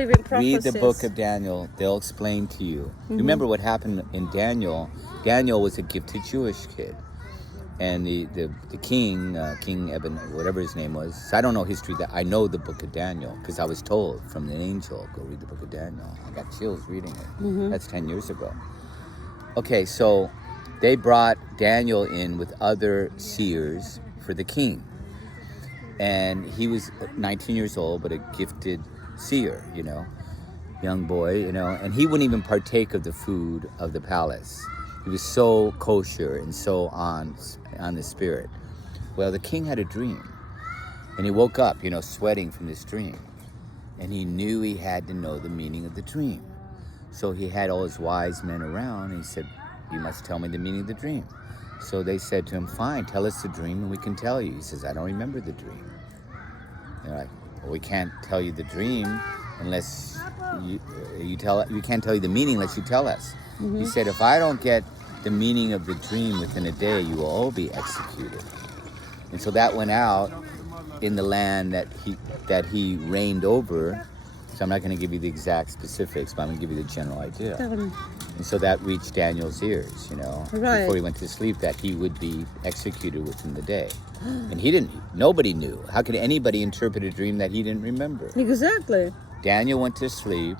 believe in prophecies. Read the book of Daniel. They'll explain to you. Remember what happened in Daniel. Daniel was a gifted Jewish kid. And the king, King Eben, whatever his name was. So I don't know history. That I know the book of Daniel because I was told from an angel, go read the book of Daniel. I got chills reading it. That's 10 years ago. Okay, so they brought Daniel in with other seers for the king. And he was 19 years old, but a gifted seer, young boy, and he wouldn't even partake of the food of the palace. He was so kosher and so on the spirit. Well, the king had a dream, and he woke up, sweating from this dream, and he knew he had to know the meaning of the dream. So he had all his wise men around, and he said, you must tell me the meaning of the dream. So they said to him, fine, tell us the dream and we can tell you. He says, I don't remember the dream. They're like, well, we can't tell you the dream unless you tell. We can't tell you the meaning unless you tell us. He said, if I don't get the meaning of the dream within a day, you will all be executed. And so that went out in the land that he reigned over. So I'm not going to give you the exact specifics, but I'm going to give you the general idea. And so that reached Daniel's ears, right. before he went to sleep, that he would be executed within the day. And nobody knew. How could anybody interpret a dream that he didn't remember? Exactly. Daniel went to sleep.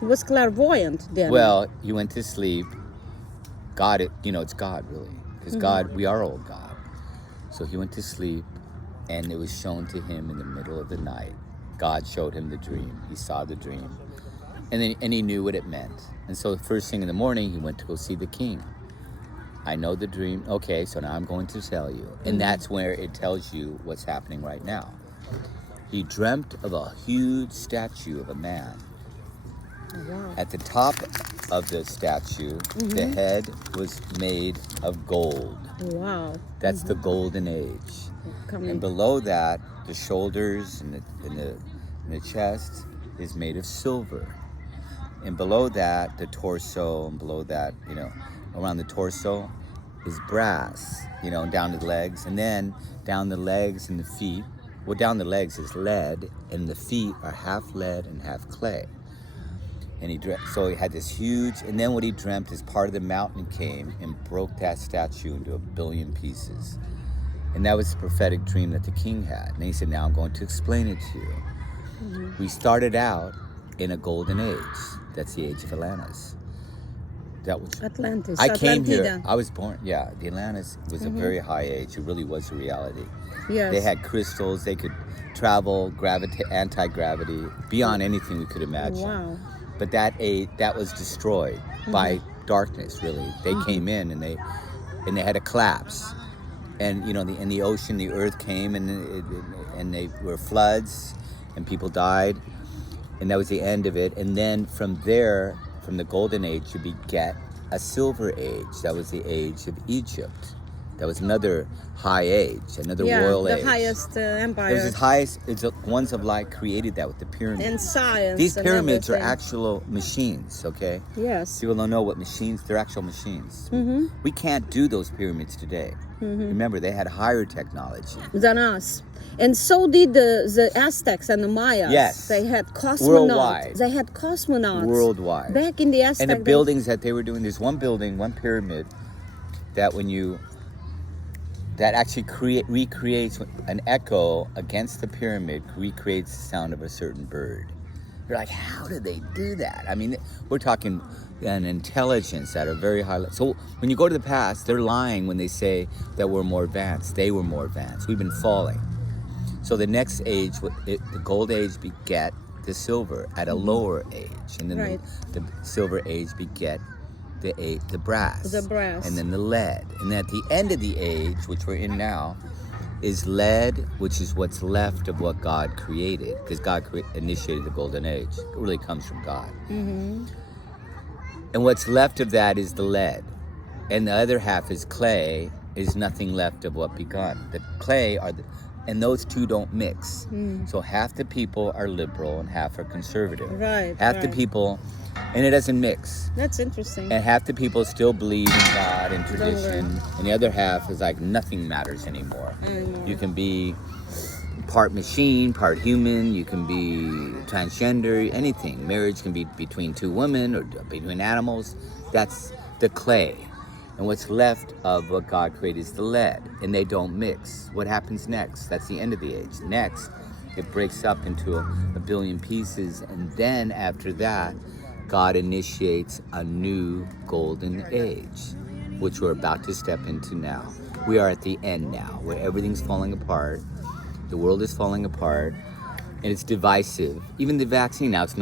He was clairvoyant, Daniel. Well, he went to sleep. God, it's God, really. Because God, we are all God. So he went to sleep, and it was shown to him in the middle of the night. God showed him the dream. He saw the dream. And he knew what it meant. And so the first thing in the morning, he went to go see the king. I know the dream. Okay, so now I'm going to tell you. And that's where it tells you what's happening right now. He dreamt of a huge statue of a man. Wow. At the top of the statue, the head was made of gold. Wow. That's the golden age. And below that, the shoulders and the chest is made of silver. And below that, the torso, and below that, around the torso is brass, and down to the legs. And then down the legs and the feet, well, down the legs is lead, and the feet are half lead and half clay. And so he had this huge, and then what he dreamt is part of the mountain came and broke that statue into 1 billion pieces. And that was the prophetic dream that the king had. And he said, now I'm going to explain it to you. We started out in a golden age. That's the age of Atlantis. That was Atlantis. I came Atlantida. here. I was born. Yeah, the Atlantis was a very high age. It really was a reality. Yes. They had crystals. They could travel, anti-gravity, beyond anything we could imagine. Wow. But that was destroyed by darkness. Really, they came in and they had a collapse. And in the ocean, the earth came and they were floods, and people died. And that was the end of it. And then from there, from the golden age, you beget a silver age. That was the age of Egypt. That was another high age, another royal age. The highest empire. It was the highest. It's the ones of light created that with the pyramids. And science. These pyramids are everything. actual machines, okay? Yes. People don't know what machines. They're actual machines. We can't do those pyramids today. Remember, they had higher technology Than us. And so did the Aztecs and the Mayas. Yes. They had cosmonauts. Worldwide. They had cosmonauts. worldwide. Back in the Aztec And the buildings that they were doing, there's one building, one pyramid, that that actually recreates an echo against the pyramid, recreates the sound of a certain bird. You're like, how did they do that? I mean, we're talking an intelligence at a very high level. So when you go to the past, they're lying when they say that we're more advanced. They were more advanced. We've been falling. So the next age, the gold age beget the silver at a lower age. And then the silver age beget the brass. The brass. And then the lead. And then at the end of the age, which we're in now, is lead, which is what's left of what God created. Because God initiated the golden age. It really comes from God. And what's left of that is the lead. And the other half is clay, is nothing left of what begun. The clay and those two don't mix. So half the people are liberal and half are conservative. Half the people, and it doesn't mix. That's interesting. And half the people still believe in God and tradition, and the other half is like nothing matters anymore. You can be part machine, part human. You can be transgender, anything. Marriage can be between two women or between animals. That's the clay. And what's left of what God created is the lead, and they don't mix. What happens next? That's the end of the age. Next, it breaks up into a billion pieces, and then after that, God initiates a new golden age, which we're about to step into now. We are at the end now, where everything's falling apart. The world is falling apart, and it's divisive. Even the vaccine now, it's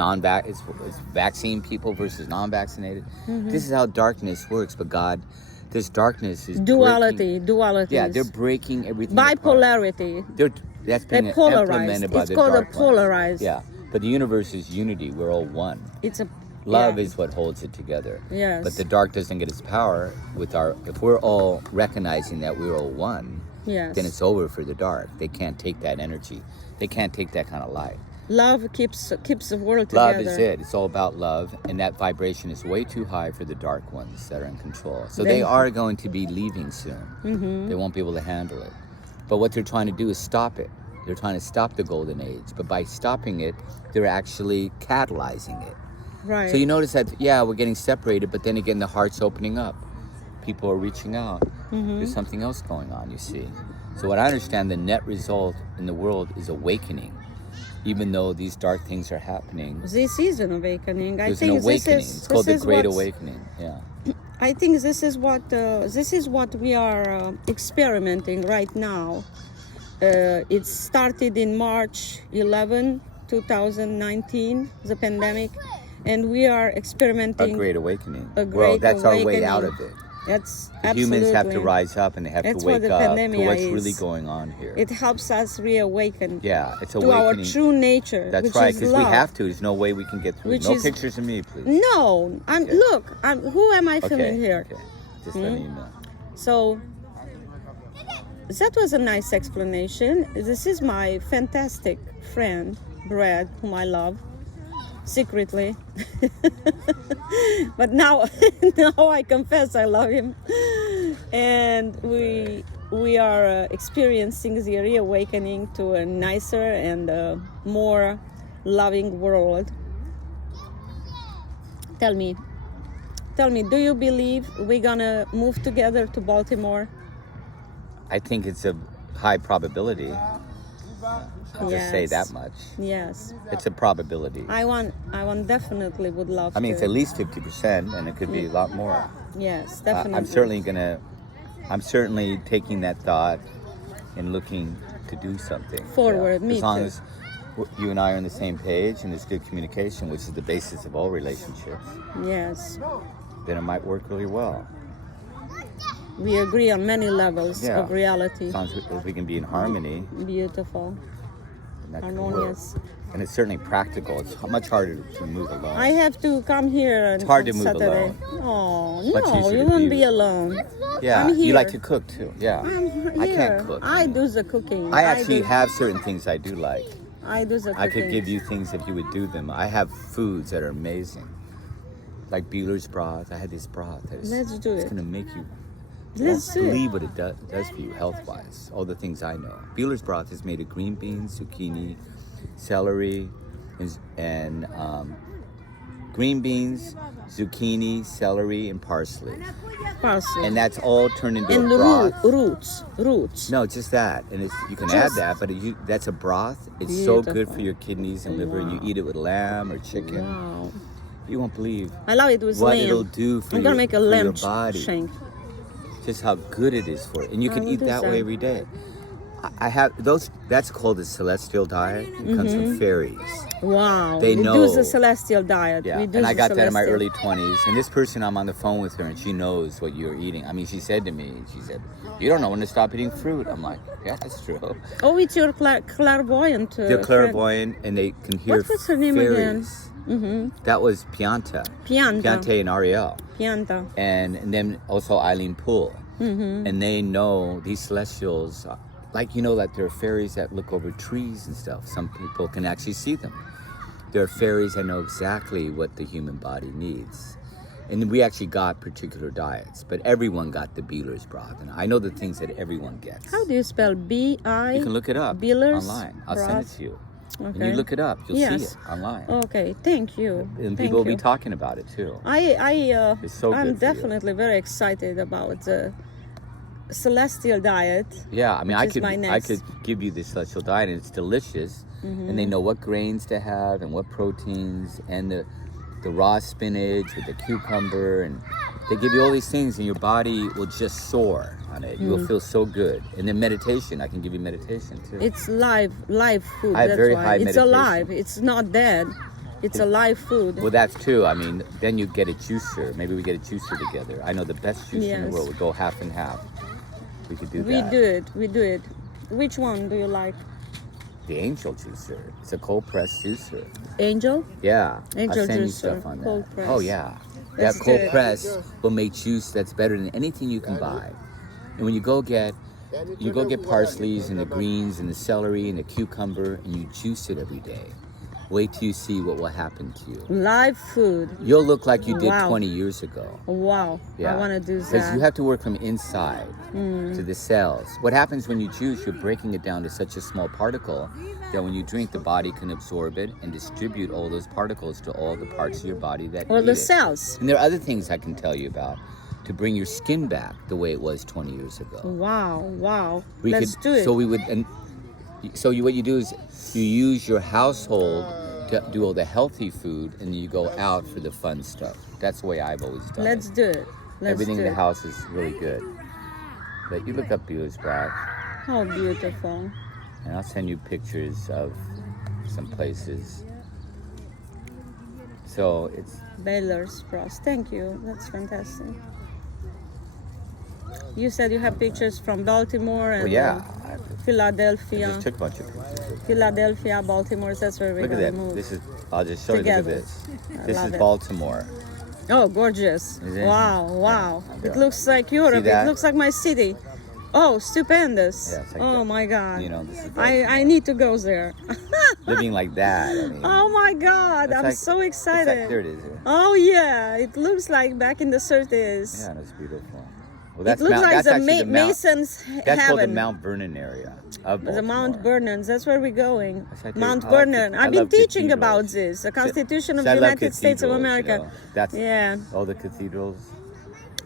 vaccine people versus non-vaccinated. This is how darkness works, but God, this darkness is duality. Yeah, they're breaking everything Bipolarity. apart. That's being implemented by It's the called a dark ones. polarized. Yeah, but the universe is unity. We're all one. It's a Love yeah. is what holds it together. Yes. But the dark doesn't get its power if we're all recognizing that we're all one, Yes. then it's over for the dark. They can't take that energy. They can't take that kind of light. Love keeps the world together. Love is it. It's all about love, and that vibration is way too high for the dark ones that are in control. So they are going to be leaving soon. They won't be able to handle it. But what they're trying to do is stop it. They're trying to stop the golden age. But by stopping it, they're actually catalyzing it. Right. So you notice that, yeah, we're getting separated, but then again, the heart's opening up. People are reaching out. There's something else going on, you see. So what I understand, the net result in the world is awakening. Even though these dark things are happening, This is an awakening. there's an awakening. It's called the Great Awakening. Yeah. I think this is what we are experimenting right now. It started in March 11, 2019, the pandemic, and we are A experimenting. Great Awakening. A Well, great that's our way awakening. out of it. That's The absolutely. humans have to rise up and they have That's to what wake the up to pandemia what's is. really going on here. It helps us reawaken Yeah, it's to our awakening. true nature. That's which right, is because we love. have to. There's no way we can get through. Which No is- pictures of me, please. No, who am I filming here? Okay. Just letting you know. So that was a nice explanation. This is my fantastic friend, Brad, whom I love secretly. But now I confess I love him. And we are experiencing the reawakening to a nicer and more loving world. Tell me, do you believe we're gonna move together to Baltimore? I think it's a high probability. I'll just say Yes. that much. Yes. It's a probability. I want definitely would love I mean, to. it's at least 50%, and it could be a lot more. Yes, definitely. I'm certainly taking that thought and looking to do something. Forward, me As long too. as you and I are on the same page and there's good communication, which is the basis of all relationships, Yes. then it might work really well. We agree on many levels Yeah. of reality. As long as we can be in harmony, Beautiful. then that can work. Harmonious. And it's certainly practical. It's much harder to move alone. I have to come here It's hard to on move Saturday. alone. Oh, Much no, easier you to won't be be alone. Yeah, I'm you like here. to cook too. Yeah. I'm here. I can't cook. I do the cooking. I actually have certain things I do like. I do the cooking. I could give you things if you would do them. I have foods that are amazing. Like Bueller's broth. I had this broth that is Let's do it's it. gonna make you Let's won't do it. believe what it does for you health-wise. All the things I know. Bueller's broth is made of green beans, zucchini, celery, and green beans, zucchini, celery, and parsley. Parsley. And that's all turned into And a broth. roots. No, just that, and you can add that, but that's a broth. It's so good for your kidneys and liver, and you eat it with lamb or chicken. Wow. You won't believe I love it with what lamb. it'll do for, I'm gonna make a lamb your body. shank. Just how good it is for it, and you I can will eat do that so. way every day. I have those. That's called the celestial diet. It comes from fairies. Wow. They we know. do the celestial diet. Yeah, We do and I the got that in my celestial. early 20s. And this person, I'm on the phone with her, and she knows what you're eating. I mean, she said to me, she said, "You don't know when to stop eating fruit." I'm like, "Yeah, that's true." Oh, it's your clairvoyant. They're clairvoyant, and they can hear What was her name again? fairies. That was Pianta. Piante and Ariel. Pianta. And then also Eileen Poole. And they know these celestials, like that there are fairies that look over trees and stuff. Some people can actually see them. There are fairies that know exactly what the human body needs. And we actually got particular diets, but everyone got the Beeler's broth. And I know the things that everyone gets. How do you spell B-I? You can look it up Beeler's online. I'll send it to you. Okay. And you look it up, you'll see it online. Okay, thank you. And Thank people will you. be talking about it too. It's so I'm good for you. definitely very excited about the celestial diet. Yeah, I mean, Which is my I next. could give you the celestial diet, and it's delicious. And they know what grains to have and what proteins, and the raw spinach with the cucumber, and they give you all these things, and your body will just soar on it. You will feel so good. And then meditation, I can give you meditation too. It's live food. I have That's very why high it's meditation. alive. It's not dead. It's a live food. Well, that's too. I mean, then you get a juicer. Maybe we get a juicer together. I know the best juicer in the Yes. world. We go half and half. We could do We that. do it. Which one do you like? The Angel juicer. It's a cold press juicer. Angel? Yeah. Angel I'll send you juicer, stuff on that. cold press. Oh yeah. Let's That do cold it. press will make juice that's better than anything you can buy. And when you go get parsleys and the greens and the celery and the cucumber, and you juice it every day. Wait till you see what will happen to you. Live food. You'll look like you did Wow. 20 years ago. Wow. Yeah. I want to do Because that. you have to work from inside to the cells. What happens when you juice, you're breaking it down to such a small particle that when you drink, the body can absorb it and distribute all those particles to all the parts of your body that Or need the it. cells. And there are other things I can tell you about to bring your skin back the way it was 20 years ago. Wow. We Let's could, do it. So we would, and so what you do is you use your household to do all the healthy food, and you go out for the fun stuff. That's the way I've always done Let's it. do it. Let's Everything do in the it. house is really good. But you look up Beeler's broth, How beautiful. and I'll send you pictures of some places. So it's Baylor's Frost. Thank you. That's fantastic. You said you have pictures from Baltimore and well, yeah. I Philadelphia. just took a bunch of pictures. Philadelphia, Baltimore. That's where we're Look at gonna that. move. This is. I'll just show you. Look at Together. this. I This love is it. Baltimore. Oh, gorgeous. Is it? Wow. Yeah, It looks like Europe. that? It looks like my city. Oh, stupendous. Yeah, it's like oh that. my God. You know, this is I need to go there. living like that. I mean, Oh my God. it's I'm like- so it's like- excited. there it is. Oh yeah. It looks like back in the 30s. Yeah, that's beautiful. Well, It that's looks Mount, like that's the actually the Mount, Mason's That's called the heaven. Mount Vernon area of Baltimore. The Mount Vernon, that's where we're going. That's like Mount I like Vernon. it. I I've been love teaching cathedrals. about this, the Constitution of So the I love United States of cathedrals, America. you know. That's Yeah, all the cathedrals.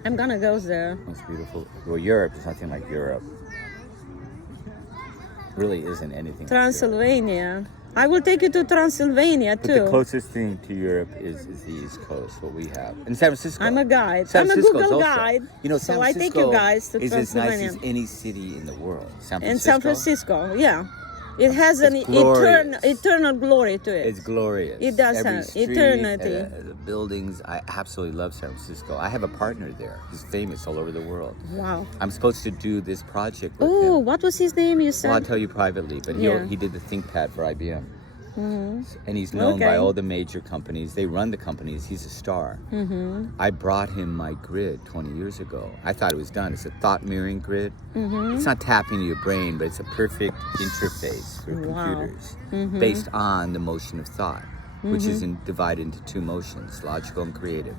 I'm gonna go there. It's beautiful. Well, Europe is nothing like Europe. Really isn't anything. like Transylvania. I will take you to Transylvania Europe. But the too. closest thing to Europe is the East Coast, what we have. And San Francisco. I'm a guide. San I'm a Francisco's Google also- guide. You know, San so I Francisco take you guys to is as nice Transylvania. as any city in the world. San In Francisco. San Francisco, yeah. It has an It's glorious. eternal glory to it. It's glorious. It does Every have street, eternity. The buildings. I absolutely love San Francisco. I have a partner there. He's famous all over the world. Wow. I'm supposed to do this project with Oh, him. what was his name you said? Well, I'll tell you privately, but Yeah. he did the ThinkPad for IBM. Mm-hmm. And he's known by Okay. all the major companies. They run the companies. He's a star. Mm-hmm. I brought him my grid 20 years ago. I thought it was done. It's a thought mirroring grid. Mm-hmm. It's not tapping to your brain, but it's a perfect interface for Wow. computers Mm-hmm. based on the motion of thought, which is divided into two motions, logical and creative.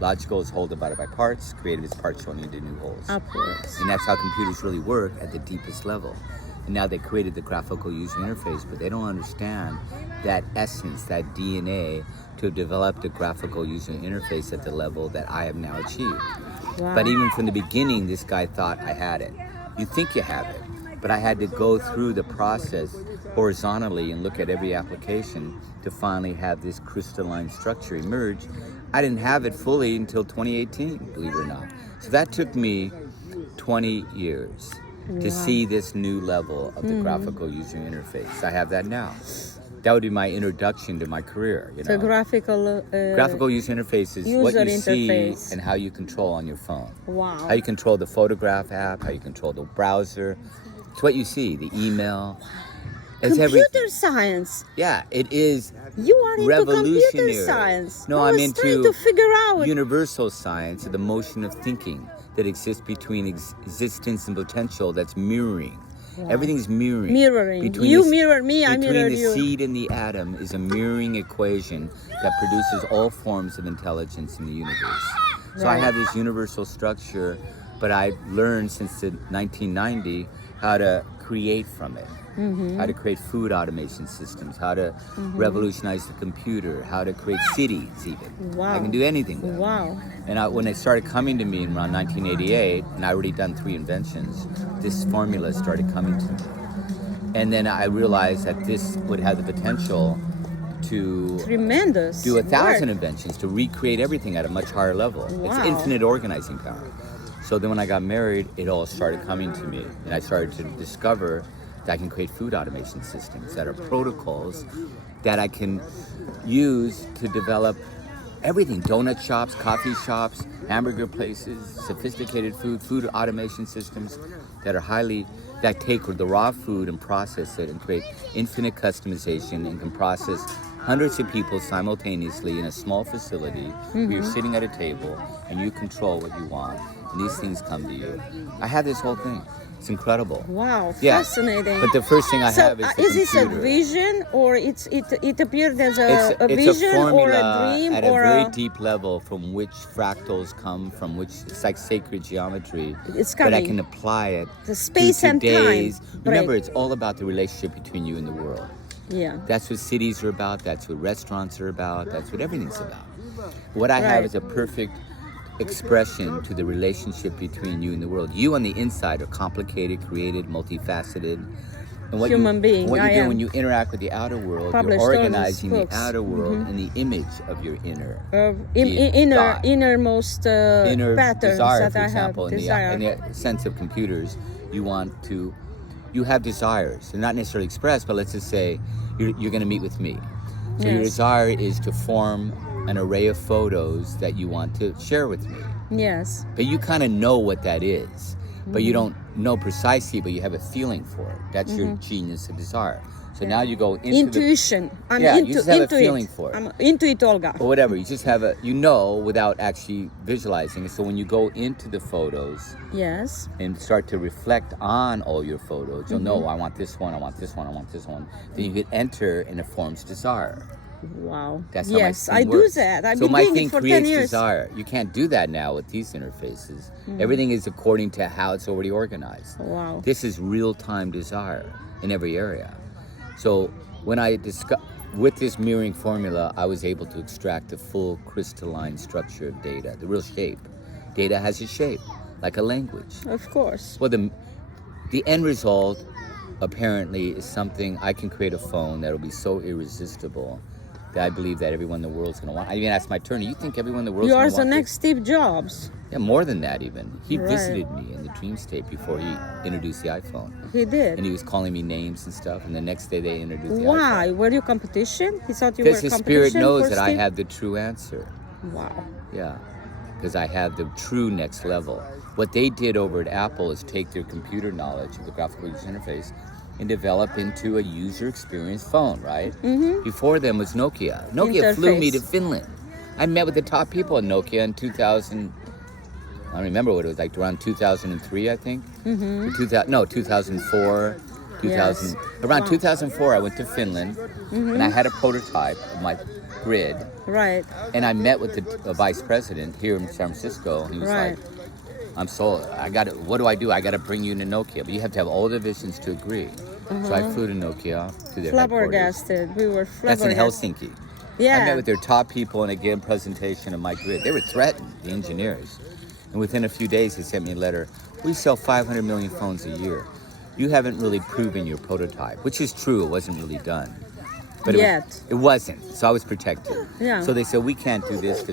Logical is hold divided by parts. Creative is parts showing into new holes. Upwards. And that's how computers really work at the deepest level. And now they created the graphical user interface, but they don't understand that essence, that DNA, to have developed a graphical user interface at the level that I have now achieved. Wow. But even from the beginning, this guy thought I had it. You think you have it, but I had to go through the process horizontally and look at every application to finally have this crystalline structure emerge. I didn't have it fully until 2018, believe it or not. So that took me 20 years to see this new level of the graphical user interface. I have that now. That would be my introduction to my career. You know, The graphical. graphical user interface is what user you see interface. and how you control on your phone. Wow. How you control the photograph app, how you control the browser. It's what you see, the email. It's Computer everything. science. Yeah, it is You are into computer revolutionary. science. No, I I'm was trying into to figure out. universal science, the motion of thinking that exists between existence and potential that's mirroring. Everything's mirroring. Mirroring. Between You the- mirror me, I mirror Between the you. seed and the atom is a mirroring equation that produces all forms of intelligence in the universe. So I Right. have this universal structure, but I learned since the 1990 how to create from it. How to create food automation systems, how to revolutionize the computer, how to create cities even. Wow. I can do anything with it. Wow. And when it started coming to me in around 1988, and I already done 3 inventions, this formula started coming to me. And then I realized that this would have the potential to Tremendous. do 1,000 work. inventions, to recreate everything at a much higher level. It's Wow. infinite organizing power. So then when I got married, it all started coming to me. And I started to discover that I can create food automation systems that are protocols that I can use to develop everything. Donut shops, coffee shops, hamburger places, sophisticated food automation systems that are that take the raw food and process it and create infinite customization and can process hundreds of people simultaneously in a small facility where you're sitting at a table and you control what you want and these things come to you. I have this whole thing. It's incredible. Wow, Yeah. fascinating. But the first thing I So, have is the is this a computer. vision, or it appeared as a It's vision a formula or a dream at or a very a? deep level from which fractals come, from which it's like sacred geometry. It's But I coming. can apply it The space to and time. today's. Remember, Right. it's all about the relationship between you and the world. Yeah. That's what cities are about. That's what restaurants are about. That's what everything's about. What I have Right. is a perfect expression to the relationship between you and the world. You on the inside are complicated, created, multifaceted. And what Human being, What you I do am. when you interact with the outer world, Published you're all these organizing the books. outer world in the image of your inner. thought. Innermost Inner patterns desire, that for I example, have. in the sense of computers, you have desires. They're not necessarily expressed, but let's just say you're going to meet with me. So your Yes. desire is to form an array of photos that you want to share with me. Yes. But you kind of know what that is, but you don't know precisely, but you have a feeling for it. That's your genius of desire. So now you go into Intuition. I'm Yeah, you into, just have a into feeling it. for it. I'm into it, Olga. or whatever. You just have without actually visualizing it. So when you go into the photos Yes. and start to reflect on all your photos, you'll know, I want this one, I want this one, I want this one. Then you hit enter and it forms desire. Wow. That's how my yes, thing I do works. that. I've so been my doing thing it for creates 10 years. desire. You can't do that now with these interfaces. Everything is according to how it's already organized. Wow. This is real-time desire in every area. So when with this mirroring formula, I was able to extract the full crystalline structure of data, the real shape. Data has a shape, like a language. Of course. Well, the end result apparently is something. I can create a phone that will be so irresistible that I believe that everyone in the world is going to want. I even asked my attorney, you think everyone in the world is You going are to the want next Steve Jobs. this? Yeah, more than that even. He Right. visited me in the dream state before he introduced the iPhone. He did. And he was calling me names and stuff, and the next day they introduced the Why? iPhone. Were you competition? He thought you were Because the competition spirit knows for that I Steve? have the true answer. Wow. Yeah, because I have the true next level. What they did over at Apple is take their computer knowledge of the graphical user interface and develop into a user experience phone, right? Mm-hmm. Before them was Nokia. Nokia flew me to Interface. Finland. I met with the top people at Nokia in 2000. I don't remember what it was like, around 2003, I think. Mm-hmm. 2004. 2000. Around Wow. 2004, I went to Finland, and I had a prototype of my grid. Right. And I met with the vice president here in San Francisco, and he was Right. like, I'm sold. What do? I got to bring you to Nokia, but you have to have all the visions to agree. So I flew to Nokia, to their headquarters. Flabbergasted. We were That's in flabbergasted. Helsinki. Yeah. I met with their top people and I gave a presentation of my grid. They were threatened, the engineers. And within a few days, they sent me a letter. We sell 500 million phones a year. You haven't really proven your prototype, which is true. It wasn't really done. But Yet. it wasn't. So I was protected. Yeah. So they said, we can't do this.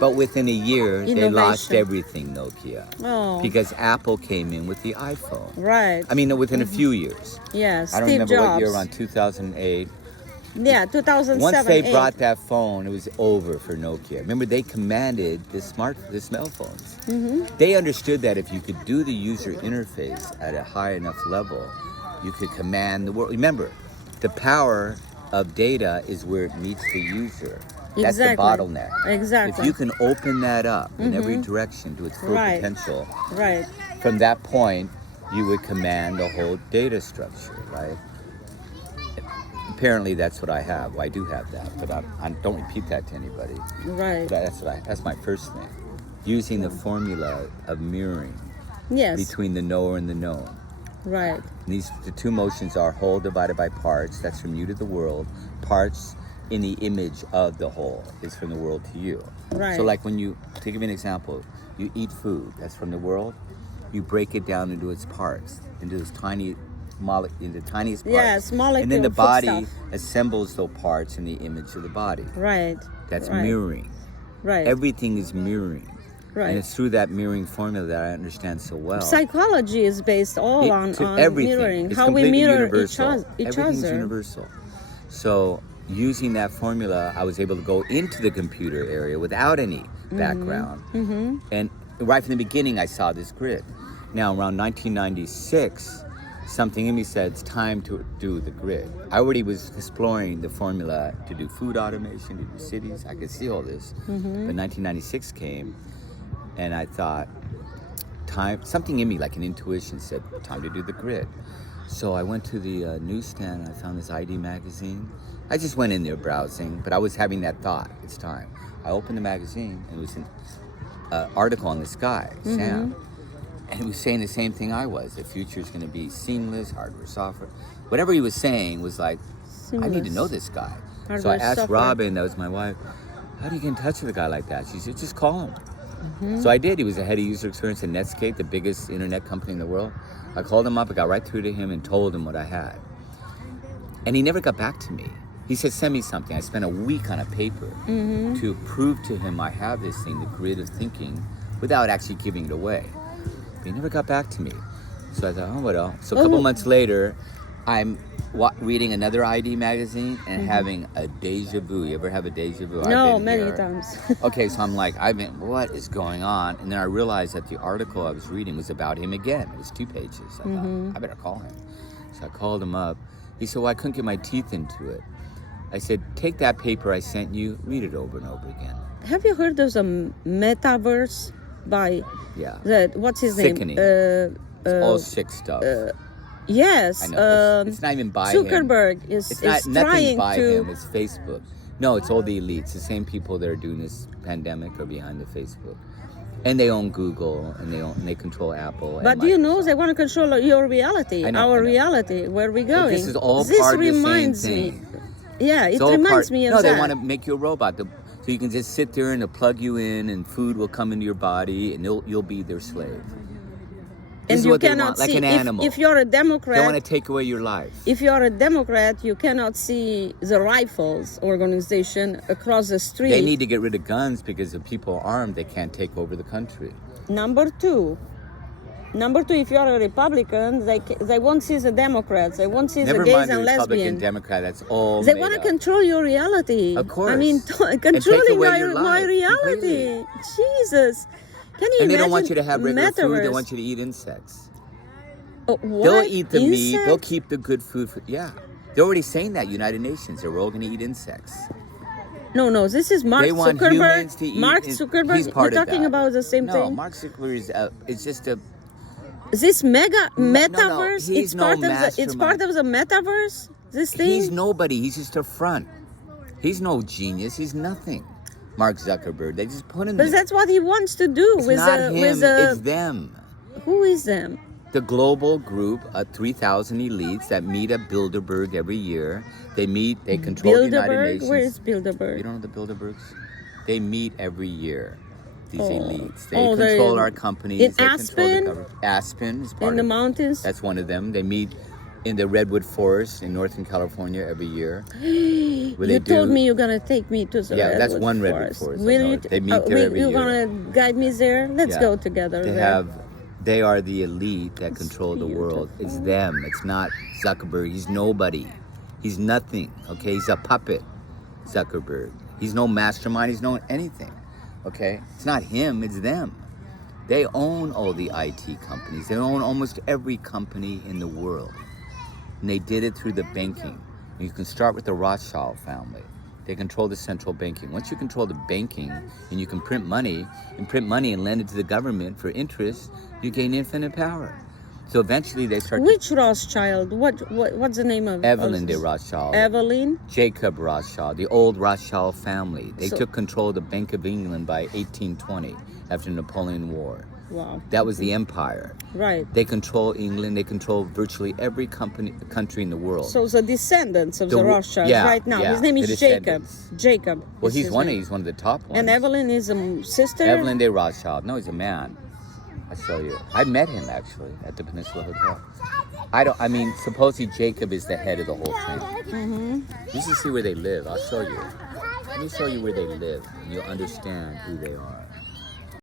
But within a year, they lost Innovation. everything, Nokia. Oh. Because Apple came in with the iPhone. Right. I mean, within a few years. Yes. I don't Steve remember Jobs. what year, around 2008. Yeah, 2007. Once they 8. brought that phone, it was over for Nokia. Remember, they commanded the cell phones. Mm-hmm. They understood that if you could do the user interface at a high enough level, you could command the world. Remember, the power of data is where it meets the user. That's Exactly. the bottleneck. Exactly. If you can open that up in every direction to its full Right. potential, Right. from that point, you would command the whole data structure, right? Apparently, that's what I have. Well, I do have that, but I don't repeat that to anybody. Right. But that's my first thing. Using the formula of mirroring Yes. between the knower and the known. Right. And the two motions are whole divided by parts. That's from you to the world. Parts in the image of the whole is from the world to you. Right. So like when you, to give you an example, you eat food, that's from the world. You break it down into its parts, into its tiny, into the tiniest parts. Yes, molecule. And then the body foodstuff. assembles those parts in the image of the body. Right. That's right. mirroring. Right. Everything is mirroring. Right. And it's through that mirroring formula that I understand so well. Psychology is based all on everything. mirroring. It's how we completely mirror universal. each Everything's other. universal. So using that formula, I was able to go into the computer area without any background. Mm-hmm. And right from the beginning, I saw this grid. Now, around 1996, something in me said it's time to do the grid. I already was exploring the formula to do food automation, to do cities. I could see all this. But 1996 came, and I thought, something in me, like an intuition, said, time to do the grid. So I went to the newsstand, and I found this ID magazine. I just went in there browsing, but I was having that thought, it's time. I opened the magazine, and it was an article on this guy, Sam. And he was saying the same thing I was. The future is going to be seamless, hardware, software. Whatever he was saying was like, I need to know this guy. Hardware, so I asked software. Robin, that was my wife, how do you get in touch with a guy like that? She said, just call him. So I did. He was the head of user experience at Netscape, the biggest internet company in the world. I called him up, I got right through to him and told him what I had. And he never got back to me. He said, send me something. I spent a week on a paper to prove to him I have this thing, the grid of thinking, without actually giving it away. But he never got back to me. So I thought, oh, what else? So a couple months later, I'm reading another ID magazine and having a deja vu. You ever have a deja vu? No, many times. Okay, so I'm like, what is going on? And then I realized that the article I was reading was about him again. It was 2 pages. I thought, I better call him. So I called him up. He said, well, I couldn't get my teeth into it. I said, take that paper I sent you, read it over and over again. Have you heard of the metaverse by what's his Sickening. name? It's all sick stuff. Yes. I know. It's not even by Zuckerberg him. is Nothing trying by to. him. It's Facebook. No, it's all the elites. The same people that are doing this pandemic are behind the Facebook. And they own Google, and they control Apple. But and do you know Microsoft. they want to control your reality, I know, our I know. reality, where we're going. But this is all this part of the same reminds thing. me. Yeah, it It's all reminds part- me of No, that. they want to make you a robot. So you can just sit there and they'll plug you in, and food will come into your body, and you'll be their slave. This And is you what they cannot want, like see an animal. if you're a They want to Democrat. take away your life. If you're a Democrat, you cannot see the rifles organization across the street. They need to get rid of guns because if people are armed, they can't take over the country. Number two, if you're a Republican, they won't see the Democrats. They won't see Never the gays mind the and Republican, lesbians. Democrat. That's all. They made want to up. control your reality. Of course. I mean, take controlling away your my life reality. Jesus. Can you And they imagine don't want you to have regular food. They metaverse? want you to eat insects. What? They'll eat the meat. They'll Insects? keep the good food. They're already saying that. United Nations. They're all going to eat insects. No, this is Mark They want Zuckerberg. humans to eat. Mark He's Zuckerberg, part we're of talking that. about the same No, thing. Mark Zuckerberg is just a. This metaverse, he's no it's part of the metaverse. This thing. He's nobody. He's just a front. He's no genius. He's nothing. Mark Zuckerberg. They just put him But there. that's what he wants to do It's with not the him. with the. It's them. Who is them? The global group of 3,000 elites that meet at Bilderberg every year. They control the United Bilderberg? Nations. Where is You Bilderberg? don't know the Bilderbergs? They meet every year. These elites. They Oh, they're control our companies. in they control Aspen? the government. Aspen is part In the of it. mountains? That's one of them. They meet in the Redwood Forest in Northern California every year. where You they told do- me you're gonna take me to the Yeah, that's Redwood one Redwood Forest. Forest, I Will know you? it. They meet there every you're year. gonna guide me there. Let's Yeah. go together. there. They are the elite that control the world. It's them. It's not Zuckerberg. He's nobody. He's nothing. Okay, he's a puppet. Zuckerberg. He's no mastermind. He's no anything. Okay, it's not him. It's them. They own all the IT companies. They own almost every company in the world, and they did it through the banking. And you can start with the Rothschild family. They control the central banking. Once you control the banking and you can print money and lend it to the government for interest, you gain infinite power. So eventually they start. Which Rothschild? What's the name of Evelyn of de this? Rothschild. Evelyn. Jacob Rothschild, the old Rothschild family. They So- took control of the Bank of England by 1820 after Napoleon War. Wow. That was the empire. Right. They control England. They control virtually every country in the world. So the descendants of the The- Rothschilds yeah, right now. yeah, His name the is Jacob. descendants. Jacob. Well, is he's his one. name. He's one of the top ones. And Evelyn is a sister. Evelyn de Rothschild. No, he's a man. I'll show you. I met him actually at the Peninsula Hotel. I mean, supposedly Jacob is the head of the whole thing. Mm-hmm. You should see where they live. I'll show you. Let me show you where they live, and you'll understand who they are.